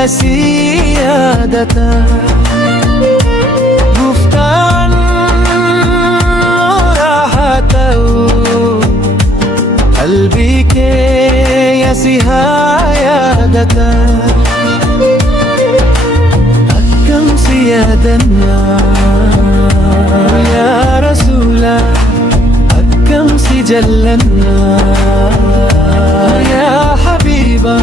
يا سيادته. گفتن راحته قلبي که يا سيادته. أكم سيادنا يا رسولا أكم سجلنا يا حبيبا.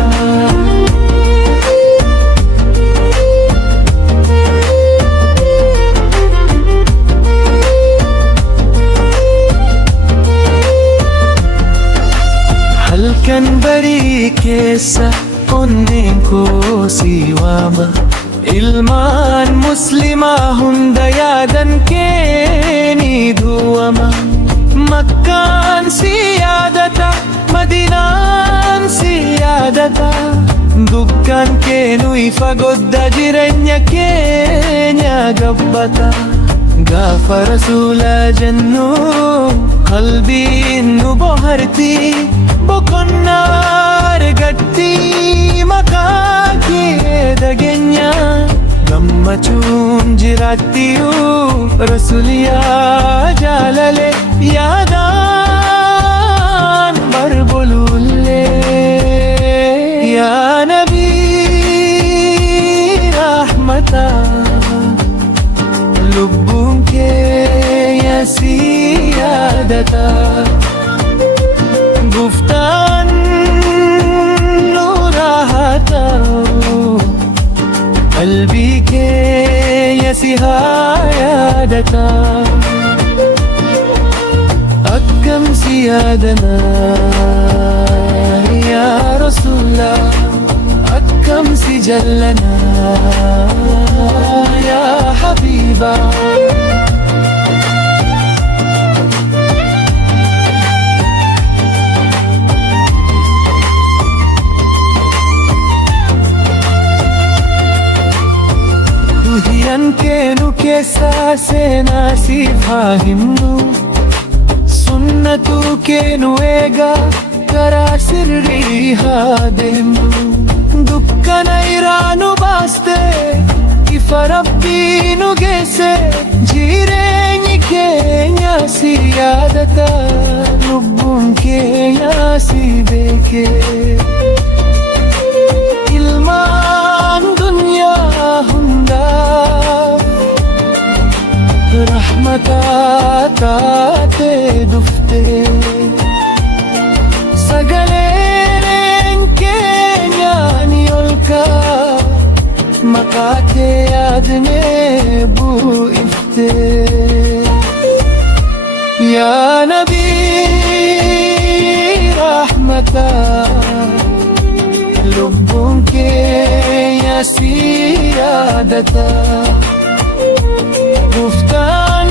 Halkan bari keessa onneen koo si waama. Ilmaan muslimaa hunda yaadan kee ni duwama. Makkaan si yaadata, Madinaan si yaadata. Dukkaan kee nuyi fagodda jireenya keenya gabbata. Gaafa rasuula jennu qalbiin nu boharti. Boqonnaa argatti maqaa kee dhageenya. Gammachuun jiraattiyyuu rasuuliyaa jaalale yaadaan barbolullee. Yaa nabii rahmataa lubbuun kee yaa siyaadataa. Guftaan nurahatau qalbii kee si hayaadata. Akkam si yaadana yaa rasuula akkam si jallana yaa habiiba. Duhiyan keenu keessa seenaa siif haa himnu. Sunnatu keenu eega karaa sirrii haa deemnu. Dukkana irraa nu baaste ifa rabbii nu geesse. Jireenyi keenya si yaadata lubbuun keenya si beeke. Ilmaan dunyaa hundaaf rahmataa taatee dhufte. Sagaleen keenya ni ol ka'a maqaa kee yaadnee bu'ifte. Yaa nabii rahmataa lubbuun kee yaa siyaadata. Guftaan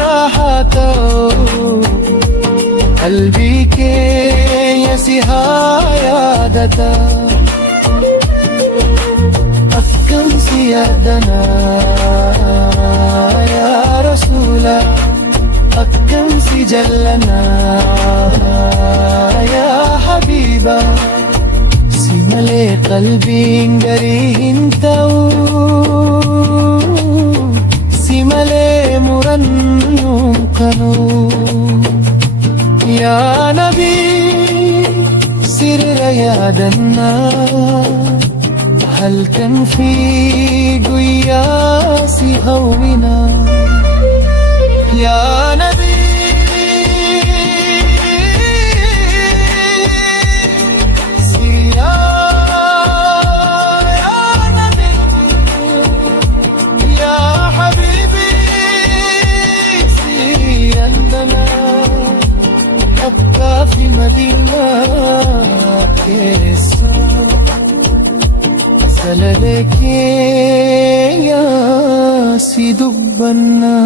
raahatau qalbii kee yaa si hayaadata. Akkam si yaadana yaa rasuula akkam si jallana yaa habiiba. Si malee qalbiin garii hin ta'u. Si malee murannuun kanu. Yaa nabii sirra yaadannaa halkan fi guyyaa si hawwina. Yaa nabii في مدينة كيسا سلالك يا سيدبنا.